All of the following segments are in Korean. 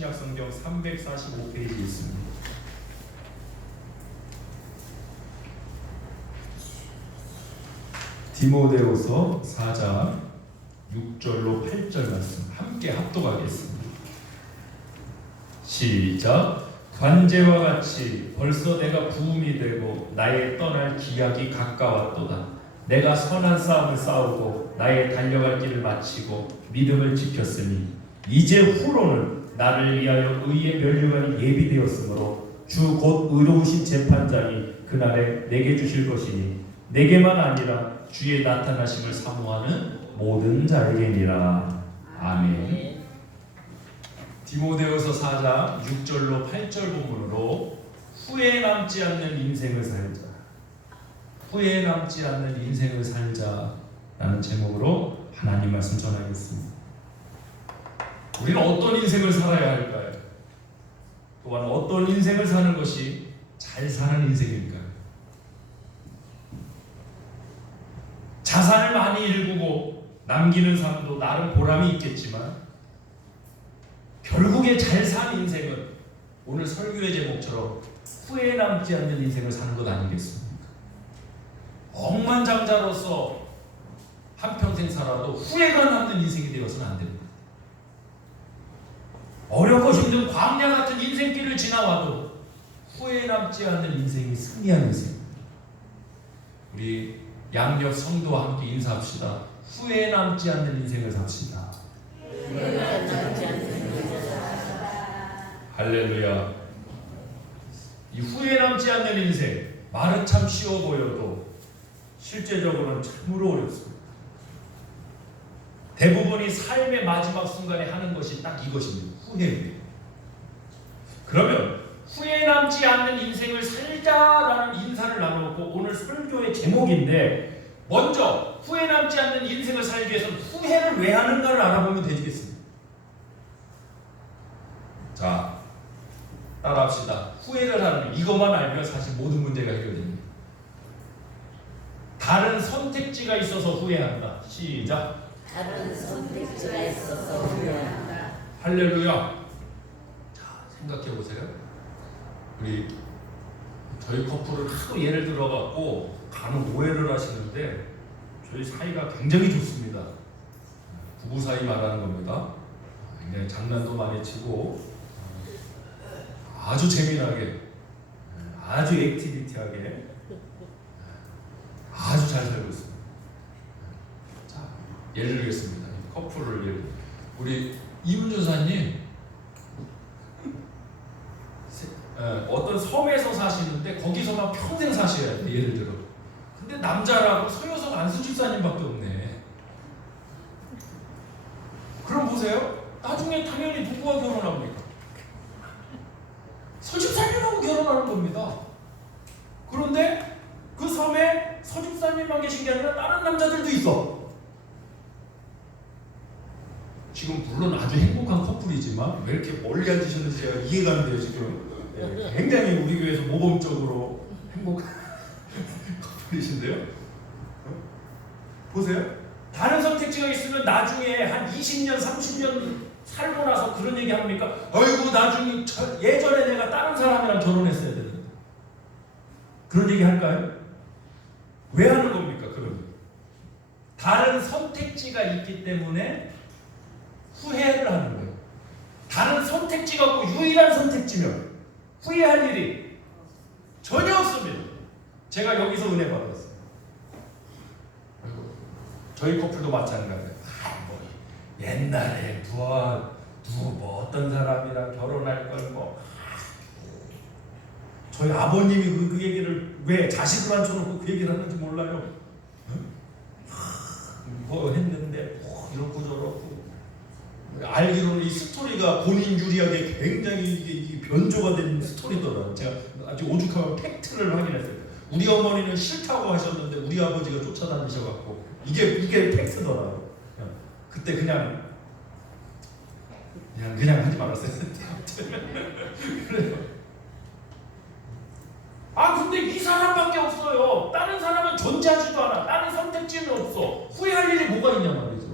신약성경 345페이지에 있습니다. 디모데후서 4장 6절로 8절 말씀 함께 합독하겠습니다. 시작. 관제와 같이 벌써 내가 부음이 되고 나의 떠날 기약이 가까웠도다. 내가 선한 싸움을 싸우고 나의 달려갈 길을 마치고 믿음을 지켰으니 이제 후로는 나를 위하여 의의 면류관이 예비되었으므로 주 곧 의로우신 재판장이 그날에 내게 주실 것이니 내게만 아니라 주의 나타나심을 사모하는 모든 자에게니라. 아멘. 디모데후서 4장 6절로 8절 본문으로 후회 남지 않는 인생을 살자, 후회 남지 않는 인생을 살자라는 제목으로 하나님 말씀 전하겠습니다. 우리는 어떤 인생을 살아야 할까요? 또한 어떤 인생을 사는 것이 잘 사는 인생일까요? 자산을 많이 일구고 남기는 삶도 나름 보람이 있겠지만 결국에 잘 산 인생은 오늘 설교의 제목처럼 후회 남지 않는 인생을 사는 것 아니겠습니까? 억만장자로서 한평생 살아도 후회가 남는 인생이 되어서는 안 됩니다. 어렵고 힘든 광야 같은 인생길을 지나와도 후회 남지 않는 인생이 승리한 인생입니다. 우리 양력 성도와 함께 인사합시다. 후회 남지 않는 인생을 삽시다. 할렐루야. 이 후회 남지 않는 인생, 말은 참 쉬워 보여도 실제적으로는 참으로 어렵습니다. 대부분이 삶의 마지막 순간에 하는 것이 딱 이것입니다. 후회입니다. 그러면 후회 남지 않는 인생을 살자라는 인사를 나누고 오늘 설교의 제목인데, 먼저 후회 남지 않는 인생을 살기 위해서는 후회를 왜 하는가를 알아보면 되겠습니다. 자, 따라합시다. 후회를 하는, 이것만 알면 사실 모든 문제가 해결됩니다. 다른 선택지가 있어서 후회한다. 시작. 다른 선택지가 있어서 후회한다. 할렐루야. 자, 생각해 보세요. 저희 커플은 하도 예를 들어갖고 간혹 오해를 하시는데 저희 사이가 굉장히 좋습니다. 부부 사이 말하는 겁니다. 굉장히 장난도 많이 치고 아주 재미나게, 아주 액티비티하게 아주 잘 살고 있습니다. 자, 예를 들겠습니다. 커플을 우리 이문조사님 어떤 섬에서 사시는데 거기서만 평생 사셔야 돼. 예를 들어. 근데 남자라고 서효석 안수집사님밖에 없네. 그럼 보세요. 나중에 당연히 누구와 결혼합니까? 서집사님하고 결혼하는 겁니다. 그런데 그 섬에 서집사님만 계신 게 아니라 다른 남자들도 있어. 지금 물론 아주 행복한 커플이지만 왜 이렇게 멀리 앉으셨는지 제가 이해가 안 돼요. 지금 굉장히 우리 교회에서 모범적으로 행복한 커플이신데요. 보세요. 다른 선택지가 있으면 나중에 한 20년, 30년 살고 나서 그런 얘기 합니까? 아이고 나중에 예전에 내가 다른 사람이랑 결혼했어야 되는데. 그런 얘기 할까요? 왜 하는 겁니까? 그러면 다른 선택지가 있기 때문에 후회를 하는 거예요. 다른 선택지가 없고 유일한 선택지면 후회할 일이 전혀 없습니다. 제가 여기서 은혜 받았어요. 저희 커플도 마찬가지예요. 옛날에 누구 어떤 사람이랑 결혼할 걸 저희 아버님이 그 얘기를 왜 자식을 앉혀놓고 그 얘기를 하는지 몰라요. 뭐 했는데 이렇고 저렇고. 알기로는 이 스토리가 본인 유리하게 굉장히 이게 변조가 된 스토리더라고요. 제가 아주 오죽하면 팩트를 확인했어요. 우리 어머니는 싫다고 하셨는데 우리 아버지가 쫓아다니셔갖고 이게 팩트더라고요. 그때 그냥 하지 말았어요. 그래요. 근데 이 사람밖에 없어요. 다른 사람은 존재하지도 않아. 다른 선택지는 없어. 후회할 일이 뭐가 있냐 말이죠.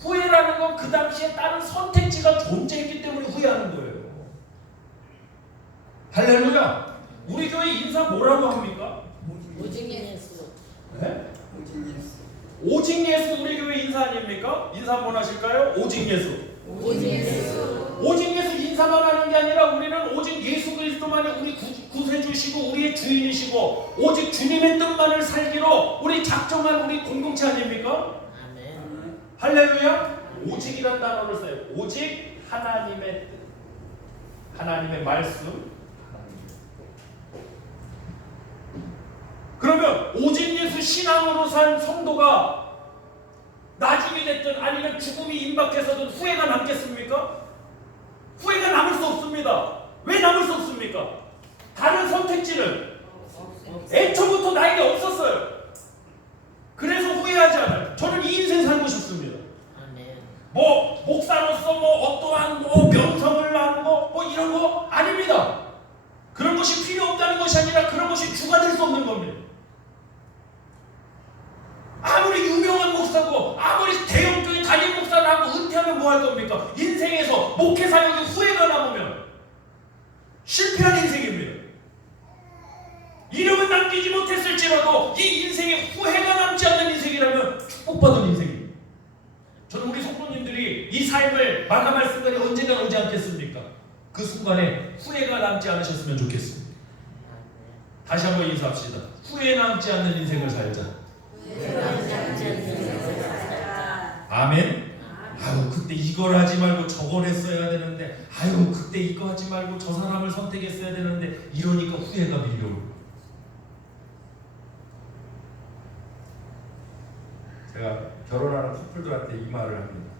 후회라는 건 그 당시에 다른 선택지가 존재했기 때문에 후회 할렐루야. 우리 교회 인사 뭐라고 합니까? 오직 예수. 네? 오직 예수 우리 교회 인사 아닙니까? 인사 한번 하실까요? 오직 예수. 오직 예수. 오직 예수 인사만 하는 게 아니라 우리는 오직 예수 그리스도만이 우리 구세주시고 우리의 주인이시고 오직 주님의 뜻만을 살기로 우리 작정한 우리 공동체 아닙니까? 아멘. 할렐루야. 오직이라는 단어를 써요. 오직 하나님의 뜻, 하나님의 말씀. 그러면 오직 예수 신앙으로 산 성도가 나중이 됐든 아니면 죽음이 임박해서든 후회가 남겠습니까? 후회가 남을 수 없습니다. 왜 남을 수 없습니까? 다른 선택지는 애초부터 나에게 없었어요. 그래서 후회하지 않아요. 저는 이 인생 살고 싶습니다. 아멘. 뭐 목사로서 뭐 어떠한 뭐 명성을 낳는 거 뭐 이런 거 아닙니다. 그런 것이 필요 없다는 것이 아니라 그런 것이 주가 될 수 없는 겁니다. 아무리 유명한 목사고 아무리 대형교회 담임 목사를 하고 은퇴하면 뭐 할 겁니까? 인생에서 목회 사역에 후회가 남으면 실패한 인생입니다. 이름은 남기지 못했을지라도 이 인생에 후회가 남지 않는 인생이라면 축복받은 인생입니다. 저는 우리 성도님들이 이 삶을 마감할 순간이 언젠가 오지 않겠습니까? 그 순간에 후회가 남지 않으셨으면 좋겠습니다. 다시 한번 인사합시다. 후회 남지 않는 인생을 살자. 아멘. 아유 그때 이걸 하지 말고 저걸 했어야 되는데, 아유 그때 이거 하지 말고 저 사람을 선택했어야 되는데, 이러니까 후회가 밀려오고. 제가 결혼하는 커플들한테 이 말을 합니다.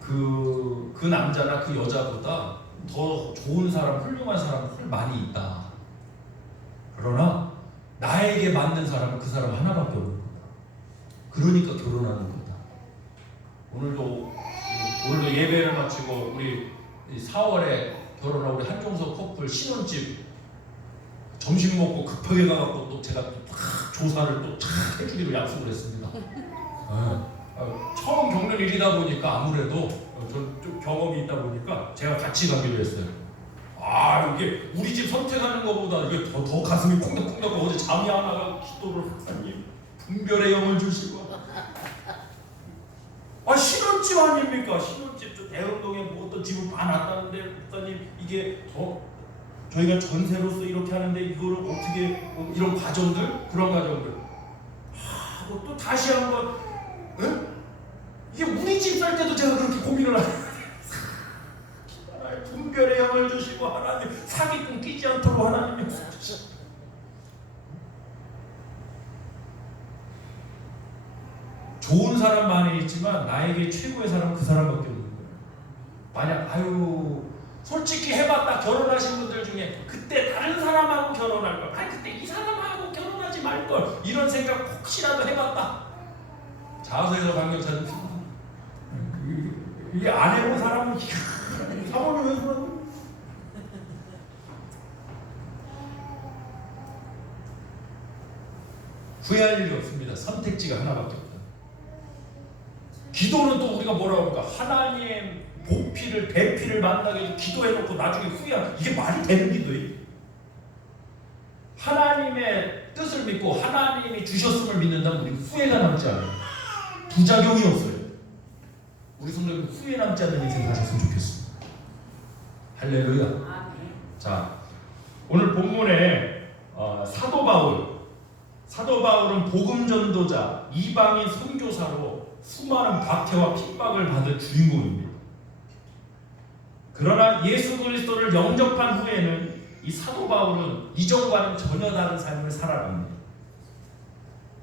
그 남자나 그 여자보다 더 좋은 사람, 훌륭한 사람은 훨 많이 있다. 그러나 나에게 맞는 사람은 그 사람 하나밖에 없는 거다. 그러니까 결혼하는 거다. 오늘도 예배를 마치고 우리 4월에 결혼한 우리 한종석 커플 신혼집 점심 먹고 급하게 가갖고 또 제가 또 조사를 또 해주기로 약속을 했습니다. 처음 겪는 일이다 보니까 아무래도 전 좀 경험이 있다 보니까 제가 같이 가기로 했어요. 아 이게 우리 집 선택하는 것보다 이게 더 가슴이 콩닥콩닥. 어제 잠이 안 와서 기도를 하나님 분별의 영을 주시고. 아 신혼집 아닙니까? 신혼집 저 대흥동에 뭐 어떤 집을 봐놨다는데 목사님 이게 저희가 전세로서 이렇게 하는데 이거를 어떻게 이런 과정들 그런 과정들 하고 또 다시 한번 이게 우리 집 살 때도 제가 그렇게 고민을 하는데 분별의 영을 주시고 하나님 사기꾼 끼지 않도록 하나님 주시고. 좋은 사람 많이 있지만 나에게 최고의 사람은 그 사람밖에 없는 거예요. 만약 솔직히 해봤다 결혼하신 분들 중에 그때 다른 사람하고 결혼할 걸, 아니 그때 이 사람하고 결혼하지 말 걸, 이런 생각 혹시라도 해봤다. 자서에서 강경찬은 이게 안 해본 사람은 사모님 왜 그러는? 후회할 일이 없습니다. 선택지가 하나밖에 없다. 기도는 또 우리가 뭐라고 합니까? 하나님 보필을 배필을 만나게 해서 기도해놓고 나중에 후회하는, 이게 말이 되는 기도예요? 하나님의 뜻을 믿고 하나님이 주셨음을 믿는다면 우리 후회가 남지 않아요. 부작용이 없어요. 우리 성도님 후회 남지 않는 인생 사셨으면 좋겠습니다. 할렐루야. 자, 오늘 본문에 사도 바울은 복음 전도자, 이방인 선교사로 수많은 박해와 핍박을 받은 주인공입니다. 그러나 예수 그리스도를 영접한 후에는 이 사도 바울은 이전과는 전혀 다른 삶을 살아갑니다.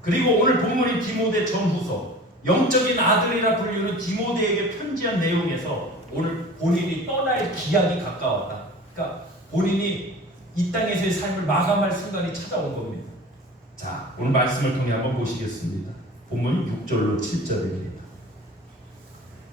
그리고 오늘 본문인 디모데 전후서, 영적인 아들이라 불리는 디모데에게 편지한 내용에서 오늘 본인이 떠날 기약이 가까웠다. 그러니까 본인이 이 땅에서의 삶을 마감할 순간이 찾아온 겁니다. 자, 오늘 말씀을 통해 한번 보시겠습니다. 본문 6절로 7절입니다.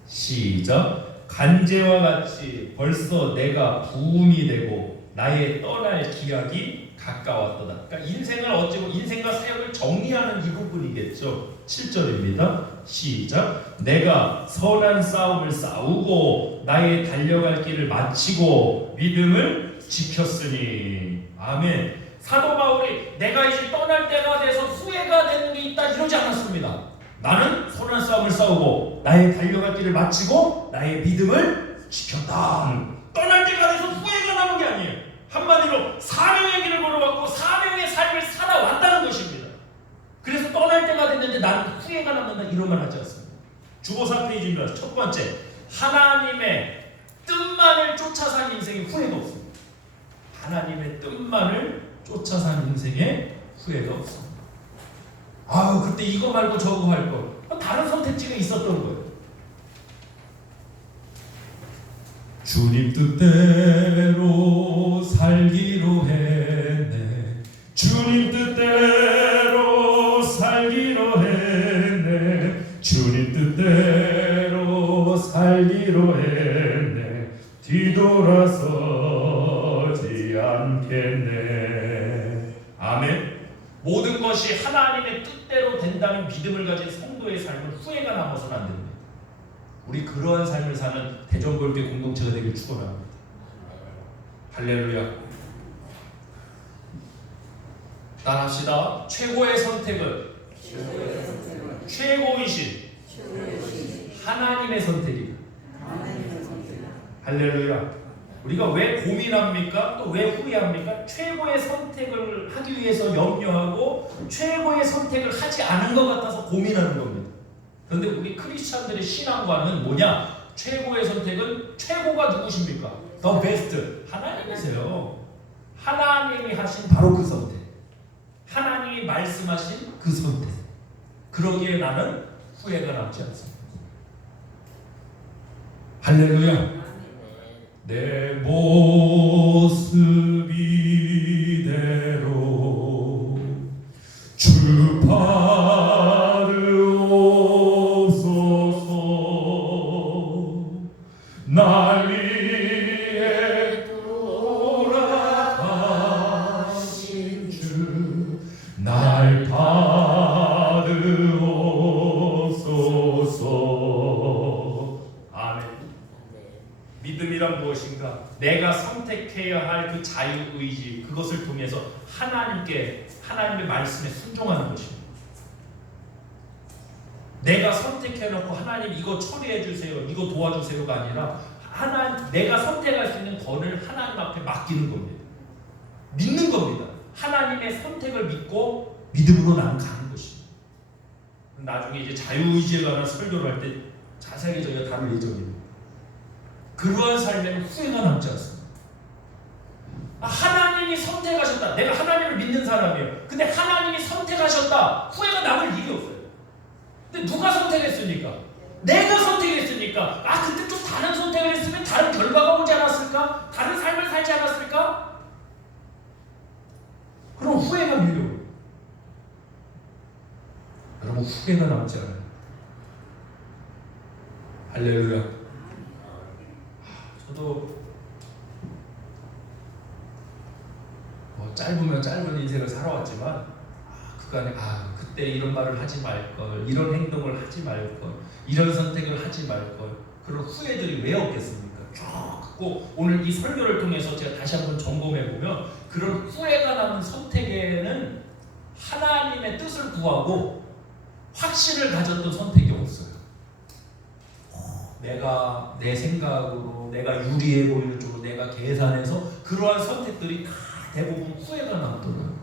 시작. 간제와 같이 벌써 내가 부음이 되고 나의 떠날 기약이 가까웠도다. 그러니까 인생을 어찌고 인생과 사역을 정리하는 이 부분이겠죠. 7절입니다. 시작. 내가 선한 싸움을 싸우고 나의 달려갈 길을 마치고 믿음을 지켰으니. 아멘. 사도 바울이 내가 이제 떠날 때가 돼서 후회가 되는 게 있다 이러지 않았습니다. 나는 선한 싸움을 싸우고 나의 달려갈 길을 마치고 나의 믿음을 지켰다. 떠날 때가 돼서 후회가 남은 게 아니에요. 한마디로 사명의 길을 걸어왔고 사명의 삶을 살아왔다는 것입니다. 그래서 떠날 때가 됐는데 나는 후회가 남는다 이런 말 하지 않습니다. 주보 4페이지입니다. 첫 번째, 하나님의 뜻만을 쫓아 산 인생에 후회가 없습니다. 하나님의 뜻만을 쫓아 산 인생에 후회가 없습니다. 아우 그때 이거 말고 저거 할 걸. 다른 선택지가 있었던 거예요. 주님 뜻대로 살기로 했네. 주님 뜻대로 살기로 했네. 주님 뜻대로 살기로 했네. 뒤돌아서지 않겠네. 아멘. 모든 것이 하나님의 뜻대로 된다는 믿음을 가진 성도의 삶은 후회가 남아서는 안 됩니다. 우리 그러한 삶을 사는 대전골교회 공동체가 되길 축원합니다. 할렐루야. 따라합시다. 최고의 선택은 최고이신 하나님의 선택이다. 할렐루야. 우리가 왜 고민합니까? 또 왜 후회합니까? 최고의 선택을 하기 위해서 염려하고 최고의 선택을 하지 않은 것 같아서 고민하는 겁니다. 그런데 우리 크리스찬들의 신앙관은 뭐냐? 최고의 선택은 최고가 누구십니까? 더 베스트 하나님이세요. 하나님이 하신 바로 그 선택, 하나님이 말씀하신 그 선택. 그러기에 나는 후회가 남지 않습니다. 할렐루야. 내 모습 이대로 주 받으옵소서. 날 위해 돌아가신 주 날 받으옵소서. 아멘. 믿음이란 무엇인가? 내가 선택해야 할 그 자유의지, 그것을 통해서 하나님의 말씀에 순종하는 것입니다. 내가 선택해놓고 하나님 이거 처리해 주세요, 이거 도와주세요가 아니라 내가 선택할 수 있는 권을 하나님 앞에 맡기는 겁니다. 믿는 겁니다. 하나님의 선택을 믿고 믿음으로 나는 가는 것입니다. 나중에 이제 자유의지에 관한 설교를 할 때 자세하게 저희가 다룰 예정입니다. 그러한 삶에는 후회가 남지 않습니다. 하나님이 선택하셨다. 내가 하나님을 믿는 사람이에요. 근데 하나님이 선택하셨다. 후회가 남을 일이 없어요. 근데 누가 선택했습니까? 내가 선택했으니까. 그때 좀 다른 선택을 했으면 다른 결과가 오지 않았을까? 다른 삶을 살지 않았을까? 그럼 후회가 밀려요. 여러분 후회가 남지 않아요. 할렐루야. 저도 짧으면 짧은 인생을 살아왔지만 그간에 그때 이런 말을 하지 말걸, 이런 행동을 하지 말걸, 이런 선택을 하지 말걸, 그런 후회들이 왜 없겠습니까? 쭉 오늘 이 설교를 통해서 제가 다시 한번 점검해 보면 그런 후회가 나는 선택에는 하나님의 뜻을 구하고 확신을 가졌던 선택이 없어요. 내가 내 생각으로, 내가 유리해 보이는 쪽으로 내가 계산해서 그러한 선택들이 다 대부분 후회가 남더라고요.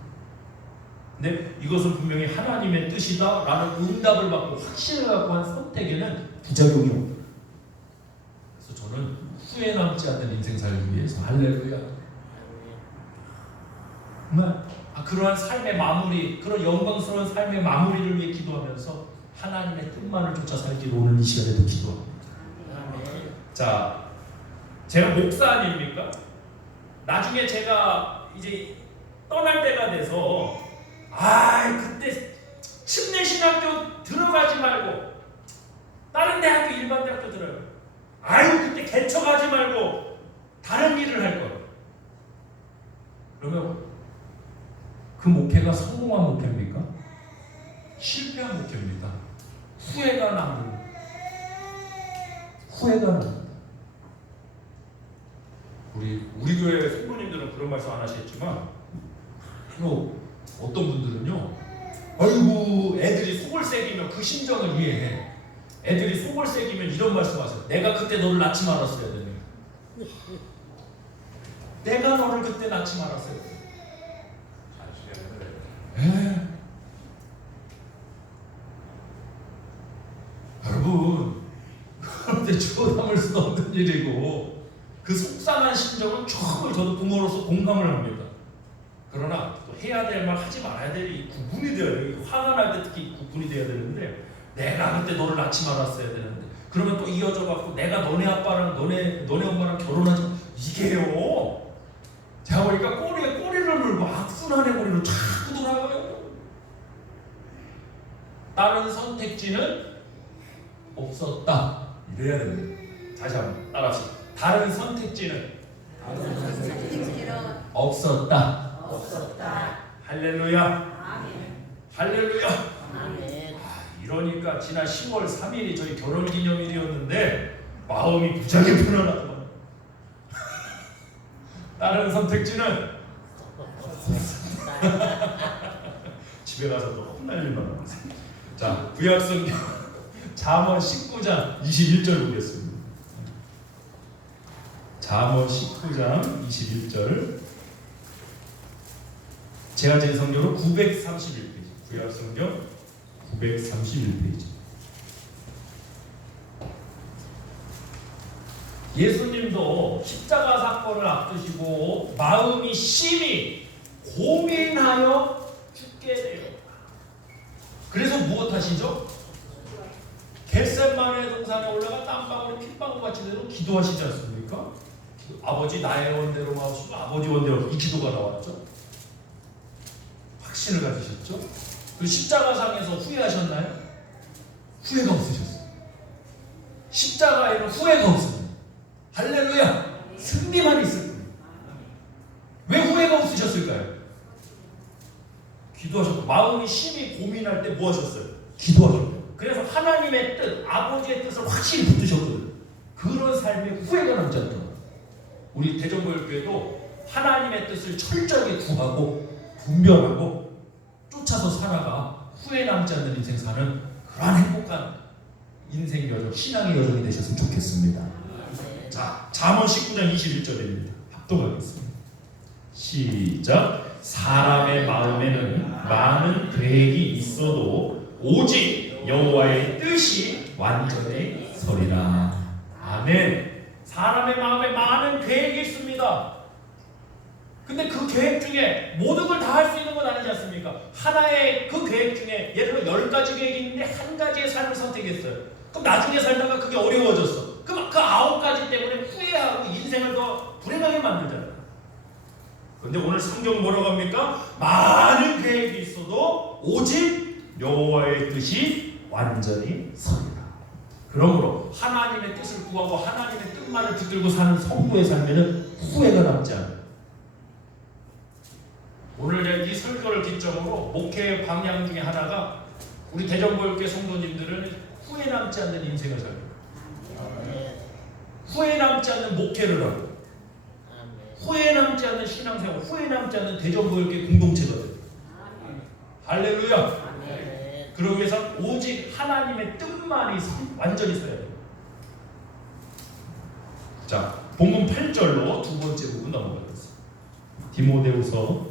근데 이것은 분명히 하나님의 뜻이다 라는 응답을 받고 확신을 갖고 한 선택에는 부작용이 없다. 그래서 저는 후회 남지 않는 인생 살기 위해서 할렐루야. 정말 그러한 삶의 마무리, 그런 영광스러운 삶의 마무리를 위해 기도하면서 하나님의 뜻만을 쫓아 살기로 오늘 이 시간에도 기도합니다. 자, 제가 목사 아닙니까? 나중에 제가 이제 떠날 때가 돼서 그때 침례신학교 들어가지 말고 다른 대학교 일반 대학교 들어요. 그때 개척하지 말고 다른 일을 할 거예요. 그러면 그 목회가 성공한 목회입니까? 실패한 목회입니까? 후회가 남는, 후회가 남는. 우리 교회 성도님들은 그런 말씀 안 하셨지만 또 어떤 분들은요, 아이고 애들이 속을 새기면 그 심정을 이해해. 애들이 속을 새기면 이런 말씀하세요. 내가 그때 너를 낳지 말았어야 되네. 내가 너를 그때 낳지 말았어야 돼. 여러분, 그런데 주워 담을 수도 없는 일이고 그 속상한 심정은 정말 저도 부모로서 공감을 합니다. 그러나 또 해야 될 말 하지 말아야 될 이 구분이 되어야 돼요. 화가 날 때 특히 구분이 돼야 되는데 내가 그때 너를 낳지 말았어야 되는데 그러면 또 이어져 갖고 내가 너네 아빠랑 너네 엄마랑 결혼하지 이게요. 제가 보니까 꼬리에 꼬리를 물고 악순환의 꼬리로 자꾸 돌아가요. 다른 선택지는 없었다. 이래야 됩니다. 다시 한번 따라합시다. 다른 선택지는 없었다. 없었다. 할렐루야. 아멘. 할렐루야. 아멘. 이러니까 지난 10월 3일이 저희 결혼기념일이었는데 마음이 무지하게 편안하더만. 다른 선택지는 집에 가서 또 혼날 일만 남았어요. 자, 구약성경 잠언 19장 21절 보겠습니다. 잠언 19장 21절. 제가 제 성경으로 931페이지. 구약성경 931페이지. 예수님도 십자가 사건을 앞두시고 마음이 심히 고민하여 죽게 되었다. 그래서 무엇하시죠? 겟세마네 동산에 올라가 땀방울에 핏방울같이 되도록 기도하시지 않습니까? 아버지 나의 원대로 마옵시고 아버지 원대로 이 기도가 나왔죠. 확신을 가지셨죠. 그 십자가상에서 후회하셨나요? 후회가 없으셨어요. 십자가에는 후회가 없습니다. 할렐루야. 승리만 있을 뿐. 왜 후회가 없으셨을까요? 기도하셨고 마음이 심히 고민할 때 뭐 하셨어요? 기도하셨어요. 그래서 하나님의 뜻, 아버지의 뜻을 확실히 붙드셨거든요. 그런 삶에 후회가 남지 않더라고요. 우리 대전교회도 하나님의 뜻을 철저하게 구하고 분별하고 쫓아서 살아가 후회 남지 않는 인생 사는 그러한 행복한 인생 여정, 신앙의 여정이 되셨으면 좋겠습니다. 자, 잠언 19장 21절입니다. 합독하겠습니다. 시작. 사람의 마음에는 많은 계획이 있어도 오직 여호와의 뜻이 완전히 서리라. 아멘. 사람의 마음에 많은 계획이 있습니다. 근데 그 계획 중에 모든 걸 다 할 수 있는 건 아니지 않습니까? 하나의 그 계획 중에 예를 들어 10가지 계획이 있는데 한 가지의 삶을 선택했어요. 그럼 나중에 살다가 그게 어려워졌어. 그럼 그 9가지 때문에 후회하고 인생을 더 불행하게 만들잖아요. 근데 오늘 성경 뭐라고 합니까? 많은 계획이 있어도 오직 여호와의 뜻이 완전히 서리라. 그러므로 하나님의 뜻을 구하고 하나님의 뜻만을 붙들고 사는 성도의 삶에는 후회가 남지 않아요. 오늘 이 설교를 기점으로 목회의 방향 중에 하나가 우리 대전교회 성도님들은 후회 남지 않는 인생을 살고 후회 남지 않는 목회를 하고 후회 남지 않는 신앙생활, 후회 남지 않는 대전교회 공동체가 돼요. 할렐루야. 그러기 위해서 오직 하나님의 뜻만이 완전히 서야 돼요. 자, 본문 8절로 두 번째 부분 넘어가겠습니다. 디모데후서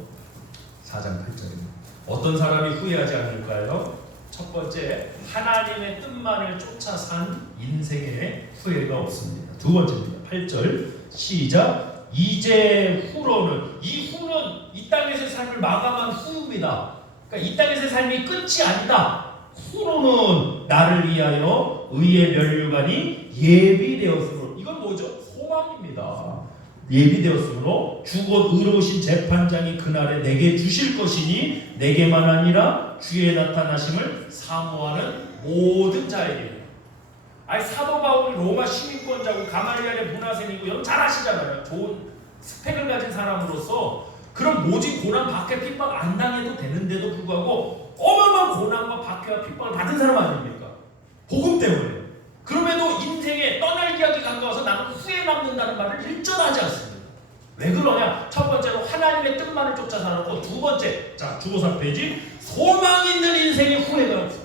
4장 8절입니다. 어떤 사람이 후회하지 않을까요? 첫 번째, 하나님의 뜻만을 쫓아 산 인생에 후회가 없습니다. 두 번째입니다. 8절 시작. 이제 후로는, 이 후는 이 땅에서의 삶을 마감한 후입니다. 그러니까 이 땅에서의 삶이 끝이 아니다. 후로는 나를 위하여 의의 면류관이 예비되었으므로, 이건 뭐죠? 소망입니다. 예비되었으므로 주 곧 의로우신 재판장이 그날에 내게 주실 것이니 내게만 아니라 주의 나타나심을 사모하는 모든 자에게. 아니, 사도 바울이 로마 시민권자고 가말리엘의 문화생이고 여러분 잘 아시잖아요. 좋은 스펙을 가진 사람으로서 그런 모진 고난, 박해, 핍박 안 당해도 되는데도 불구하고 어마어마한 고난과 박해와 핍박을 받은 사람 아닙니까? 복음 때문에. 그럼에도 인생에 떠날 기약이 가까워서 나는 후회 남는다는 말을 일절하지 않습니다. 왜 그러냐? 첫 번째로 하나님의 뜻만을 쫓아 살았고, 두 번째, 자 주보사 페이지, 소망 있는 인생에 후회가 없어.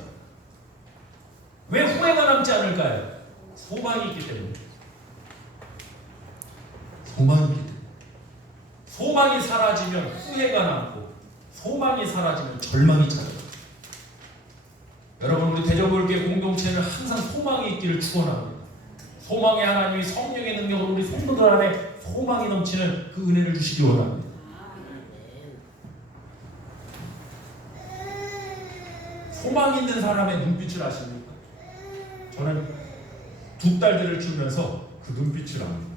왜 후회가 남지 않을까요? 소망이 있기 때문에. 소망이 있기 때문에. 소망이 사라지면 후회가 남고, 소망이 사라지면 절망이 찾아요. 여러분, 우리 대저볼교회 공동체는 항상 소망이 있기를 축원합니다. 소망의 하나님이 성령의 능력으로 우리 성도들 안에 소망이 넘치는 그 은혜를 주시기 원합니다. 소망 있는 사람의 눈빛을 아십니까? 저는 두 딸들을 키우면서 그 눈빛을 압니다.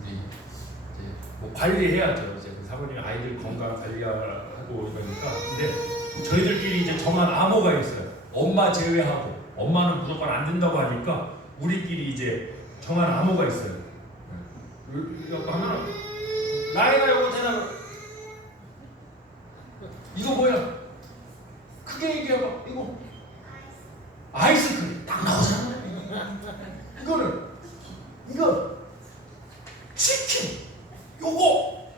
우리 이제 뭐 관리해야죠. 이제 그 사모님 아이들 건강 관리하고 이러니까. 근데 저희들끼리 이제 정한 암호가 있어요. 엄마 제외하고. 엄마는 무조건 안 된다고 하니까 우리끼리 이제 정한 암호가 있어요. 이거 하면 나이가 이거 대답. 이거 뭐야? 크게 얘기해봐. 이거 아이스크림 딱 나오잖아. 이거는 이거 치킨. 요거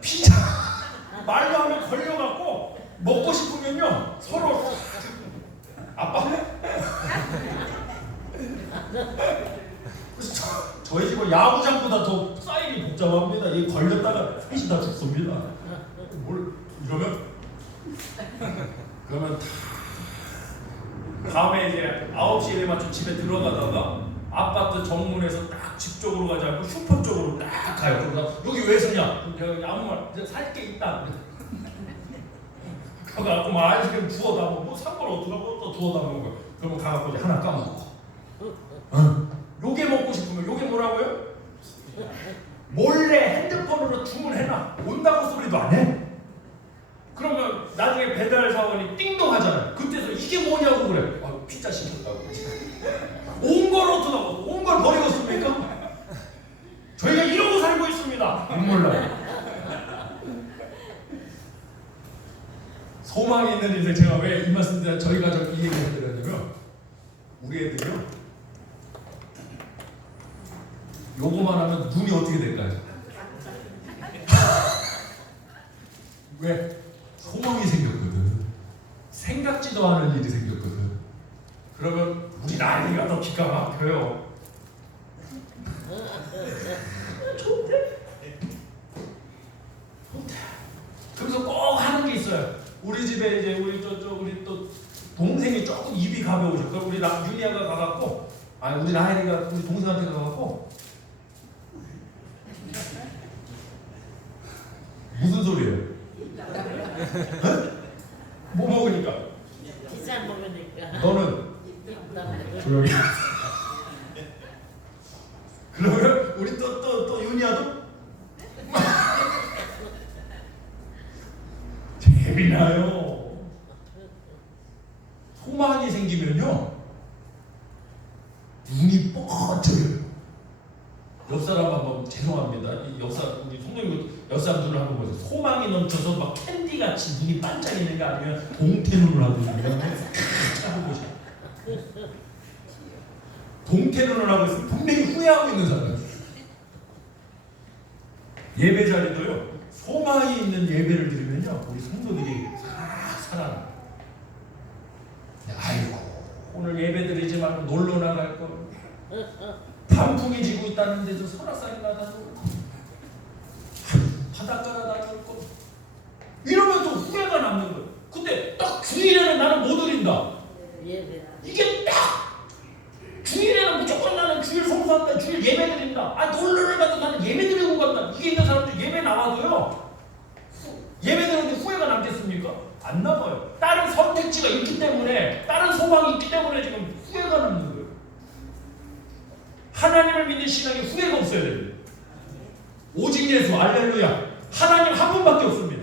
피자. 말로 하면 걸려갖고 먹고 싶으면요 서로 아빠. 저희 집은 야구장보다 더 사인이 복잡합니다. 이 걸렸다가 셋이 다 죽습니다. 뭘 이러면 그러면 다음에 이제 9시에 맞춰 집에 들어가다가 아파트 정문에서 딱 집 쪽으로 가지 않고 슈퍼 쪽으로 딱 가요. 그러다 여기 왜 서냐? 내가 아무 말 살 게 있다. 가갖고 막 아이스크림 주워다 먹고 뭐 산걸 어떡하고 또 주워다 먹는 거야. 그러면 가갖고 이제 하나 까먹고. 요게 먹고 싶으면 요게 뭐라고요? 몰래 핸드폰으로 주문해놔. 온다고 소리도 안 해. 그러면 나중에 배달 사원이 띵동 하잖아요. 그때서 이게 뭐냐고 그래. 아, 피자 시켰다고. 온 걸 어떡하고 온 걸 버리고 씁니까? 저희가 이러고 살고 있습니다. 눈물 나요. 소망이 있는 인생. 제가 왜 이 말씀 드려 저희 가족 이 얘기를 해드렸냐면 우리 애들이요 요거만 하면 눈이 어떻게 될까요? 왜? 소망이 생겼거든. 생각지도 않은 일이 생겼거든. 그러면 우리 나이가 더 기가 막혀요. 그래서 꼭 하는 게 있어요. 우리 집에 이제 우리 우리 또 동생이 조금 입이 가벼우셔. 그럼 우리 윤희아가 가갖고, 아니 우리 나혜리가 우리 동생한테 가갖고 무슨 소리예요? 뭐 먹으니까? 피자 먹으니까. 너는 조용히. 그러면 우리 또 윤희아도 재미나요. 소망이 생기면요 눈이 뻗쳐요. 옆 사람 한번 죄송합니다. 이 우리 성도님 옆 사람들을 한번 보세요. 소망이 넘쳐서 막 캔디 같이 눈이 반짝이는 게 아니면 동태 눈을 하고 있는 거 보셔. 동태 눈을 하고 있으면 분명히 후회하고 있는 사람. 예배 자리도요 소망이 있는 예배를 드리면요 우리 성도들이 싹 살아나. 아이고 오늘 예배 드리지 말고 놀러 나갈 걸. 단풍이 지고 있다는데도 설악산에 가다 놀고 바닷가라 다닐 거. 이러면 또 후회가 남는 거예요. 근데 딱 주일에는 나는 못 드린다. 이게 딱 주일에는 무조건 나는 주일 성수한다. 주일 예배 드린다. 아 놀러를 가도 나는 예배 드리고 간다. 이게 있는 사람들 예배 나와도요 예배 드리는데 후회가 남겠습니까? 안 남아요. 다른 선택지가 있기 때문에, 다른 소망이 있기 때문에 지금 후회가 남는 거예요. 하나님을 믿는 신앙에 후회가 없어야 됩니다. 오직 예수, 할렐루야. 하나님 한 분밖에 없습니다.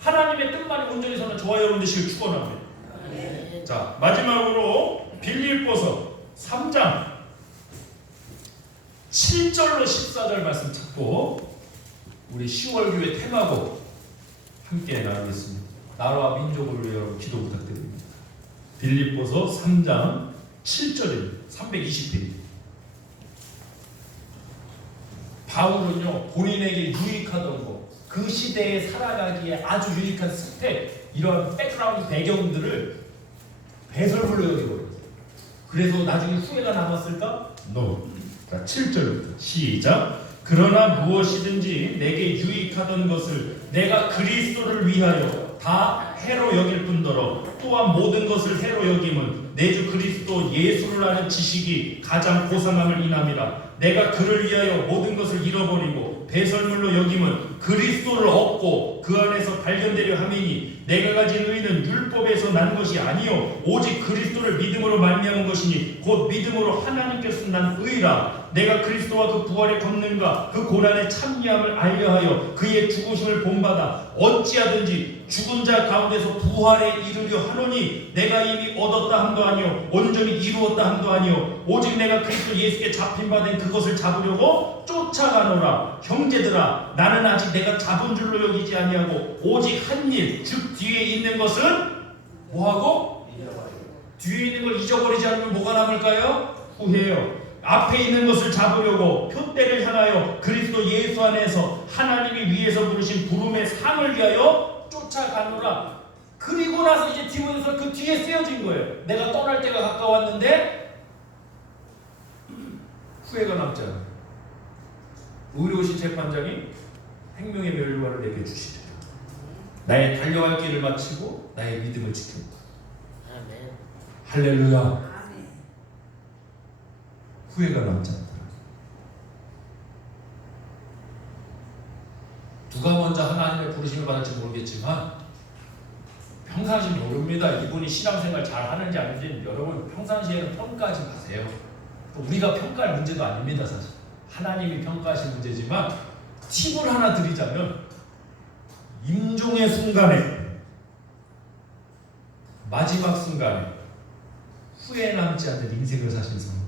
하나님의 뜻만이 온전히 서는 저와 여러분 되시길 축원합니다. 자, 마지막으로 빌립보서 3장 7절로 14절 말씀 찾고 우리 10월 교회 테마곡 함께 나누겠습니다. 나라와 민족을 위해 여러분 기도 부탁드립니다. 빌립보서 3장 7절에 320페이지. 바울은요 본인에게 유익하던 거, 그 시대에 살아가기에 아주 유익한 스펙, 이런 백그라운드 배경들을 배설물로 여기버렸어요. 그래서 나중에 후회가 남았을까? No. 자, 7절부터 시작. 그러나 무엇이든지 내게 유익하던 것을 내가 그리스도를 위하여 다 해로 여길 뿐더러 또한 모든 것을 해로 여김은 내 주 그리스도 예수를 아는 지식이 가장 고상함을 인함이라. 내가 그를 위하여 모든 것을 잃어버리고 배설물로 여김은 그리스도를 얻고 그 안에서 발견되려 함이니 내가 가진 의는 율법에서 난 것이 아니요 오직 그리스도를 믿음으로 말미암은 것이니 곧 믿음으로 하나님께서 난 의라. 내가 그리스도와 그 부활의 권능과 그 고난의 참여함을 알려하여 그의 죽으심을 본받아 어찌하든지 죽은 자 가운데서 부활에 이르려 하노니 내가 이미 얻었다 함도 아니요 온전히 이루었다 함도 아니요 오직 내가 그리스도 예수께 잡힌 바 된 그것을 잡으려고 쫓아가노라. 형제들아 나는 아직 내가 잡은 줄로 여기지 아니하고 오직 한 일 즉 뒤에 있는 것은 뭐하고? 뒤에 있는 걸 잊어버리지 않으면 뭐가 남을까요? 후회요. 앞에 있는 것을 잡으려고 표대를 향하여 그리스도 예수 안에서 하나님이 위에서 부르신 부름의 상을 위하여 쫓아가노라. 그리고 나서 이제 디모데서 그 뒤에 쓰여진 거예요. 내가 떠날 때가 가까웠는데 후회가 남잖아요. 의로우신 재판장이 생명의 멸류관을 내게 주시리라. 나의 달려갈 길을 마치고 나의 믿음을 지켰다. 아멘. 할렐루야. 아멘. 후회가 남지 않더라. 누가 먼저 하나님의 부르심을 받을지 모르겠지만 평상시 모릅니다. 이분이 신앙생활 잘 하는지 아닌지. 여러분 평상시에는 평가하지 마세요. 우리가 평가할 문제도 아닙니다. 사실 하나님이 평가하실 문제지만 팁을 하나 드리자면 임종의 순간에 마지막 순간에 후회 남지 않는 인생을 사신 성도,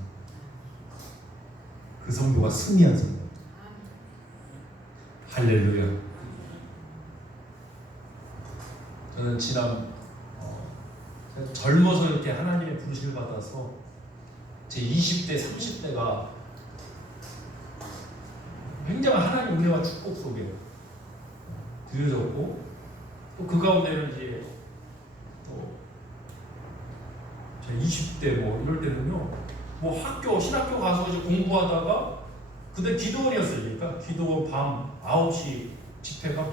그 성도가 승리한 성도. 할렐루야. 저는 지난 젊어서 이렇게 하나님의 부르심을 받아서 제 20대, 30대가 굉장히 하나님 은혜와 축복 속에 들여졌고 또 그 가운데는 이제 또 제 20대 뭐 이럴 때는요 뭐 학교, 신학교 가서 이제 공부하다가 그때 기도원이었으니까 기도원 밤 9시 집회가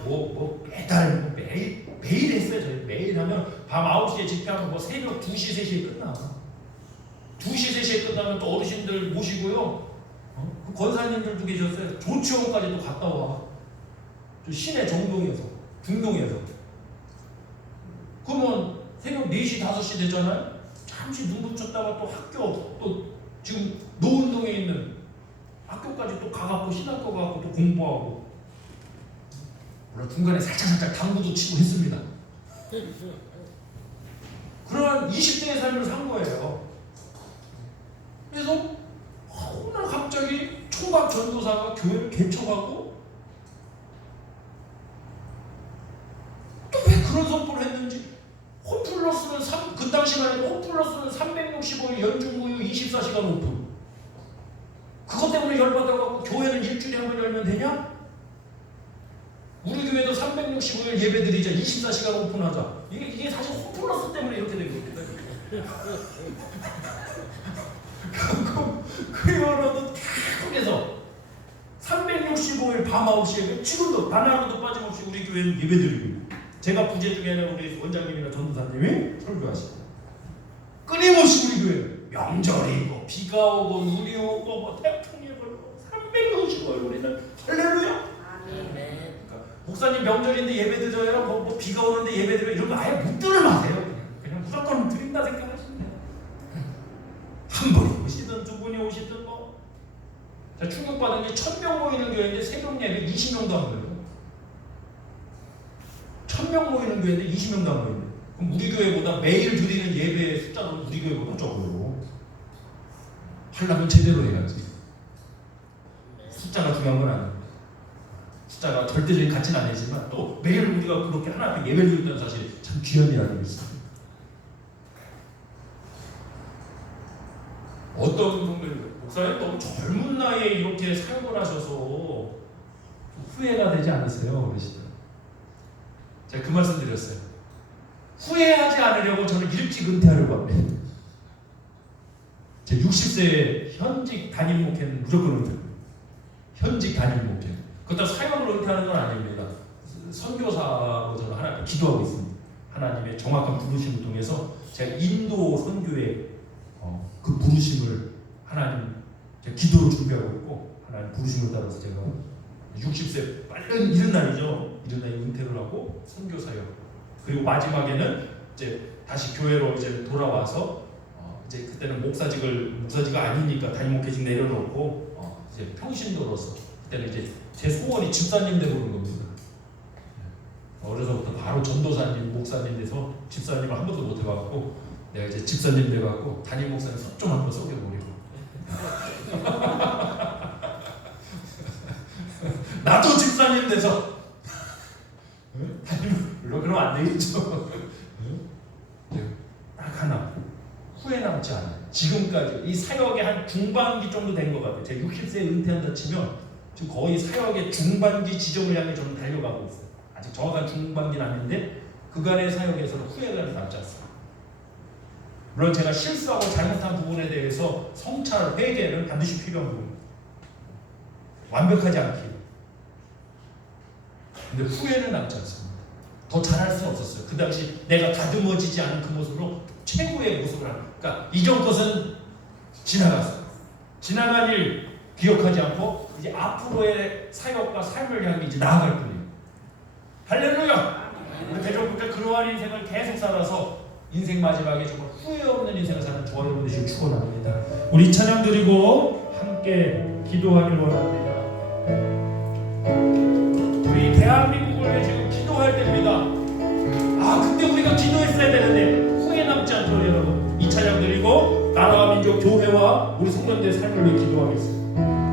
매일 했어요. 저희 매일 하면 밤 9시에 집회하면 뭐 새벽 2시, 3시에 끝나. 2시, 3시에 끝나면 또 어르신들 모시고요. 그 권사님들도 계셨어요. 조치원까지 또 갔다 와. 저 시내 정동에서, 중동에서. 그러면 새벽 4시, 5시 되잖아요. 잠시 눈 붙였다가 또 학교, 또 지금 노은동에 있는 학교까지 또 가갖고 신학교 가갖고 또 공부하고. 물론 중간에 살짝 당구도 치고 했습니다. 그런 20대의 삶을 산 거예요. 그래서 오늘 갑자기 총각 전도사가 교회를 개척하고 또 왜 그런 선포를 했는지. 홈플러스는 그 당시만 해도 홈플러스는 365일 연중무휴 24시간 오픈. 그것 때문에 열받아갖고 교회는 일주일에 한 번 열면 되냐? 우리 교회도 365일 예배드리자, 24시간 오픈하자. 이게 사실 홈플러스 때문에 이렇게 된 겁니다. 그 여러분 계속해서 365일 밤 9시에 지금도 단 하루도 빠짐없이 우리 교회는 예배드리고 있고, 제가 부재 중에는 우리 원장님이나 전도사님이 설교하시고, 끊임없이 우리 교회 명절이고 비가 오고 눈이 오고 뭐 태풍이 불고 365일 우리는 할렐루야. 아멘. 그러니까 목사님 명절인데 예배 드려요, 뭐 비가 오는데 예배 드려요, 이런 거 아예 묻지를 마세요. 그냥 무조건 드린다 생각하시면 돼요. 한 분이 오시든 두 분이 오시든 뭐. 자, 충격받은 게 1000명 모이는 교회인데 새벽 예배 20명도 안 모여요. 1000명 모이는 교회인데 20명도 안 모여요. 그럼 우리 교회보다 매일 드리는 예배 숫자는 우리 교회보다 적어요. 하려면 제대로 해야지. 숫자가 중요한 건 아니에요. 숫자가 절대적인 가치는 아니지만 또 매일 우리가 그렇게 하나 앞에 예배를 드린다는 사실이 참 귀한 일이 있습니다. 어떤 분들 목사님 너무 젊은 나이에 이렇게 사역을 하셔서 좀 후회가 되지 않으세요? 그러시더라고요. 제가 그 말씀 드렸어요. 후회하지 않으려고 저는 일찍 은퇴하려고 합니다. 제 60세에 현직 담임 목회는 무조건 은퇴합니다. 현직 담임 목회. 그렇다고 사역을 은퇴하는 건 아닙니다. 선교사로 저는 하나님 기도하고 있습니다. 하나님의 정확한 부르심을 통해서 제가 인도 선교의 그 부르심을 하나님 제가 기도로 준비하고 있고 하나님 부르심을 따라서 제가 60세 빨리 이른 날이죠. 이른 날에 은퇴를 하고 선교 사역 그리고 마지막에는 이제 다시 교회로 이제 돌아와서 이제 그때는 목사직가 아니니까 담임 목회직 내려놓고 이제 평신도로서 그때는 이제 제 소원이 집사님 되보는 겁니다. 어려서부터 바로 전도사님, 목사님 돼서 집사님을 한 번도 못 해봤고 내가 이제 집사님 돼갖고 담임 목사님 섭좀 한번 쏘겨보려고. 나도 집사님 돼서 물론 그러면 안 되겠죠. 딱 하나 후회 남지 않아요. 지금까지 이 사역의 한 중반기 정도 된 것 같아요. 제가 60세에 은퇴한다 치면 지금 거의 사역의 중반기 지점을 향해 저는 달려가고 있어요. 아직 정확한 중반기는 아닌데 그간의 사역에서는 후회가 남지 않습니다. 물론 제가 실수하고 잘못한 부분에 대해서 성찰, 회개는 반드시 필요한 부분입니다. 완벽하지 않기. 근데 후회는 남지 않습니다. 더 잘할 수는 없었어요. 그 당시 내가 다듬어지지 않은 그 모습으로 최고의 모습을 하는. 그러니까 이전 것은 지나갔어요. 지나간 일 기억하지 않고 이제 앞으로의 사역과 삶을 향해 이제 나아갈 뿐이에요. 할렐루야! 우리 대종국대 그러한 인생을 계속 살아서 인생 마지막에 정말 후회 없는 인생을 사는 저와 여러분 되시길 축원합니다. 우리 찬양 드리고 함께 기도하길 원합니다. 우리 대한민국을 위해 지금 기도할 때입니다. 그때 우리가 기도했어야 되는데 후회 남지 않도록 여러분 이 찬양 드리고 나라와 민족 교회와 우리 성도들의 삶을 위해 기도하겠습니다.